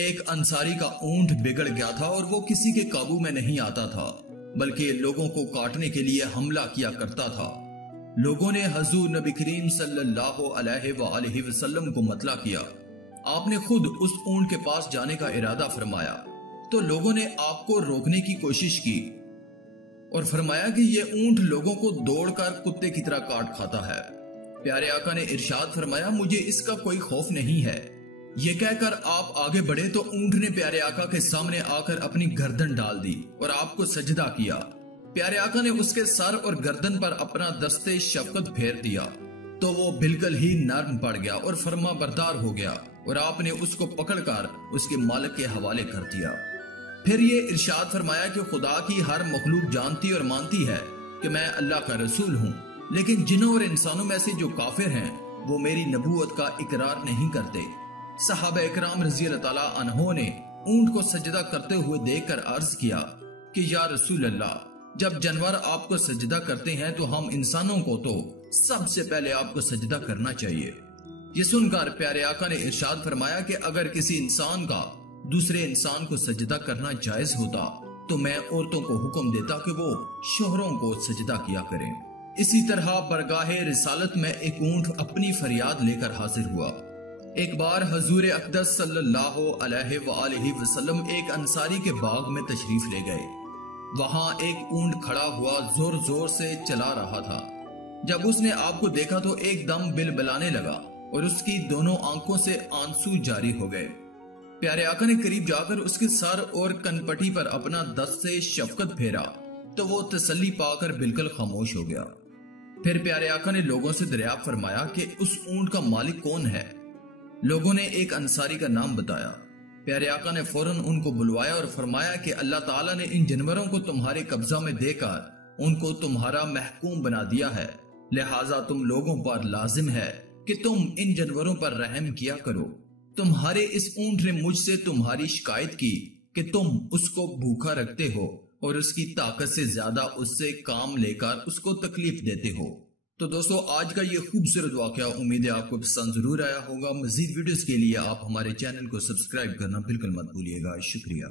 ایک انصاری کا اونٹ بگڑ گیا تھا اور وہ کسی کے قابو میں نہیں آتا تھا بلکہ لوگوں کو کاٹنے کے لیے حملہ کیا کرتا تھا۔ لوگوں نے حضور نبی کریم صلی اللہ علیہ وآلہ وسلم کو مطلع کیا۔ آپ نے خود اس اونٹ کے پاس جانے کا ارادہ فرمایا تو لوگوں نے آپ کو روکنے کی کوشش کی اور فرمایا کہ یہ اونٹ لوگوں کو دوڑ کر کتے کی طرح کاٹ کھاتا ہے۔ پیارے آقا نے ارشاد فرمایا مجھے اس کا کوئی خوف نہیں ہے۔ یہ کہہ کر آپ آگے بڑھے تو اونٹ نے پیارے آقا کے سامنے آ کر اپنی گردن ڈال دی اور آپ کو سجدہ کیا۔ پیارے آقا نے اس کے سر اور گردن پر اپنا دستے شفقت پھیر دیا تو وہ بالکل ہی نرم پڑ گیا اور فرما بردار ہو گیا اور آپ نے اس کو پکڑ کر اس کے مالک کے حوالے کر دیا۔ پھر یہ ارشاد فرمایا کہ خدا کی ہر مخلوق جانتی اور مانتی ہے کہ میں اللہ کا رسول ہوں، لیکن جنوں اور انسانوں میں سے جو کافر ہیں وہ میری نبوت کا اقرار نہیں کرتے۔ صحابہ اکرام رضی اللہ تعالیٰ عنہ نے اونٹ کو سجدہ کرتے ہوئے دیکھ کر عرض کیا کہ یا رسول اللہ، جب جانور آپ کو سجدہ کرتے ہیں تو ہم انسانوں کو تو سب سے پہلے آپ کو سجدہ کرنا چاہیے۔ یہ سن کر پیارے آقا نے ارشاد فرمایا کہ اگر کسی انسان کا دوسرے انسان کو سجدہ کرنا جائز ہوتا تو میں عورتوں کو حکم دیتا کہ وہ شوہروں کو سجدہ کیا کریں۔ اسی طرح برگاہ رسالت میں ایک اونٹ اپنی فریاد لے کر حاضر ہوا۔ ایک بار حضور اقدس صلی اللہ علیہ وآلہ وسلم ایک انصاری کے باغ میں تشریف لے گئے۔ وہاں ایک اونٹ کھڑا ہوا زور زور سے چلا رہا تھا۔ جب اس نے آپ کو دیکھا تو ایک دم بلبلانے لگا اور اس کی دونوں آنکھوں سے آنسو جاری ہو گئے۔ پیارے آقا نے قریب جا کر اس کے سر اور کنپٹی پر اپنا دست سے شفقت پھیرا تو وہ تسلی پا کر بالکل خاموش ہو گیا۔ پھر پیارے آقا نے لوگوں سے دریافت فرمایا کہ اس اونٹ کا مالک کون ہے؟ لوگوں نے ایک انصاری کا نام بتایا۔ پیارے آقا نے فوراً ان کو بلوایا اور فرمایا کہ اللہ تعالیٰ نے ان جانوروں کو تمہارے قبضہ میں دے کر ان کو تمہارا محکوم بنا دیا ہے، لہٰذا تم لوگوں پر لازم ہے کہ تم ان جانوروں پر رحم کیا کرو۔ تمہارے اس اونٹ نے مجھ سے تمہاری شکایت کی کہ تم اس کو بھوکا رکھتے ہو اور اس کی طاقت سے زیادہ اس سے کام لے کر اس کو تکلیف دیتے ہو۔ تو دوستو آج کا یہ خوبصورت واقعہ امید ہے آپ کو پسند ضرور آیا ہوگا۔ مزید ویڈیوز کے لیے آپ ہمارے چینل کو سبسکرائب کرنا بالکل مت بھولیے گا۔ شکریہ۔